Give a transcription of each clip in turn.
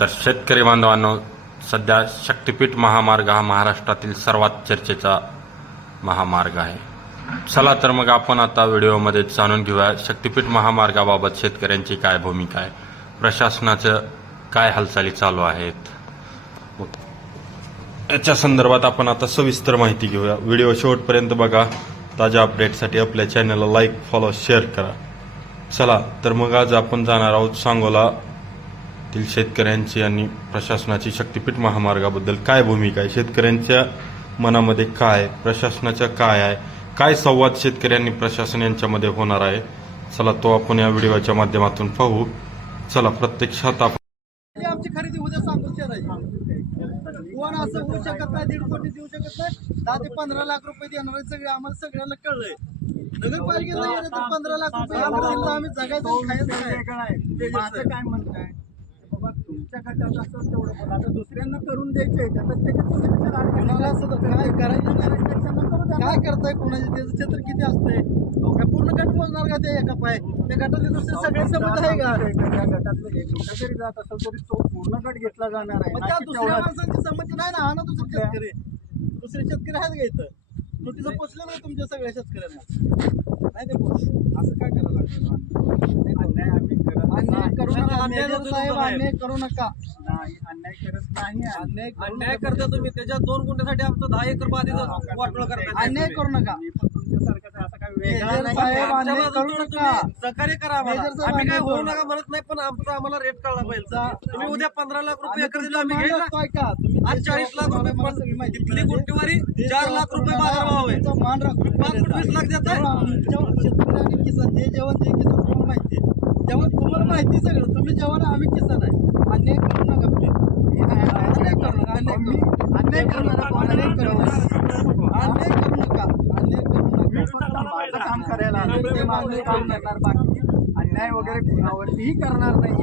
तर शेतकरी बांधवांनो, सध्या शक्तिपीठ महामार्ग हा महाराष्ट्रातील सर्वात चर्चेचा महामार्ग आहे. चला तर मग आपण आता व्हिडिओमध्ये जाणून घेऊया शक्तिपीठ महामार्गाबाबत शेतकऱ्यांची काय भूमिका आहे, प्रशासनाचं काय हालचाली चालू आहेत. याच्या संदर्भात आपण आता सविस्तर माहिती घेऊया. व्हिडिओ शेवटपर्यंत बघा. ताज्या अपडेटसाठी आपल्या चॅनलला लाईक, फॉलो, शेअर करा. चला तर मग आज आपण जाणार आहोत सांगोला तील शेतकऱ्यांची आणि प्रशासनाची शक्तिपीठ महामार्गाबद्दल काय भूमिका आहे, शेतकऱ्यांच्या मनामध्ये काय, प्रशासनाच्या काय आहे, काय संवाद शेतकऱ्यांनी प्रशासन यांच्यामध्ये होणार आहे. चला तो आपण या व्हिडिओच्या माध्यमातून पाहू. चला प्रत्यक्षात आपण आमची खरेदी उद्या सांगून कोण असं होऊ शकत नाही, 1.5 कोटी देऊ शकत नाही, 10 ते 15 लाख रुपये देणार आहे. सगळे आम्हाला सगळ्यांना कळलंय. नगरपालिकेला गेलं तर 15 लाख रुपये आम्ही जगायचं खायचं. माझं काय म्हणणं आहे बाबा, तुमच्या गटात असं तेवढं बोला, आता दुसऱ्यांना करून द्यायचंय त्याच्यात कोणाला असं काय करायचं, काय करताय, कोणाचे त्याचं क्षेत्र किती असतंय, पूर्ण गट मोजणार का ते एका पाय, त्या गटातले दुसरे सगळे समज आहे का? त्या गटातलं एक कुठं जरी जात असेल तरी तो पूर्ण गट घेतला जाणार आहे. मग त्या दुसऱ्या माणसांची संमती नाही ना. हा ना दुसरे शेतकरी आहेत का इथं? नोटीस पोचलं नाही तुमच्या सगळ्या शेतकऱ्यांना? नाही ते पोच. असं काय करायला लागतं? अन्याय आम्ही करत अन्याय करू नका अन्याय मेजर साहेब, अन्याय करू नका. नाही, अन्याय करत नाही. अन्याय करता तुम्ही. त्याच्या 2 गुंठ्यासाठी आमचं 10 एकर बाधित वाटोळ करता. अन्याय करू नका. मी पण तुमच्यासारखंच आहे, असं काय वेगळा मेजर नाही. साहेब, अन्याय करू नका. सहकार्य करा आम्हाला. मेजर साहेब, आम्ही काय अन्याय होऊ करू नका म्हणत नाही, पण आमचा आम्हाला रेट कळला पाहिजे. तुम्ही उद्या 15 लाख रुपये एकर दिला, आम्ही घ्यायला. आज 40 लाख रुपये पण तिथली गुंठेवारी 4 लाख रुपये बाजारभाव आहे. मान राखून 20 लाख देत आहे. शेतकरी किसान जे जेवण जे किसान तुम्हाला माहिती आहे. जेवण तुम्हाला माहिती आहे सगळं. तुम्ही जेवण, आम्ही किसान आहे. अन्याय करू नका प्लीज. अन्याय करू नका. अन्याय करू नका. अन्याय करू नका. अन्याय करू नका. अन्याय करू नका. मी फक्त माझं काम करायला आलो. ते माझं काम करणार, बाकी अन्याय वगैरे कुणावरतीही करणार नाही.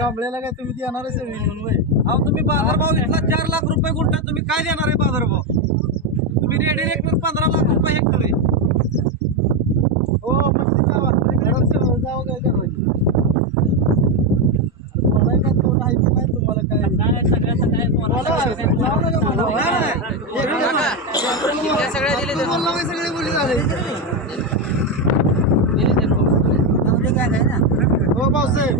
कांबळ्याला काय तुम्ही देणार आहे सगळी म्हणून होय? अहो तुम्ही बाजारभाव घेतला 4 लाख रुपये गुंठा, तुम्ही काय देणार आहे बाजारभाव? तुम्ही रेडी 15 लाख रुपये हेक्टर आहे. हो मस्ती जावा. घरात जावं काय करायचं? बोलाय का कोण आहे की नाही तुम्हाला काय? बोला. जाऊ नका बोला. सगळे बोली झाले. हो भाऊसाहेब,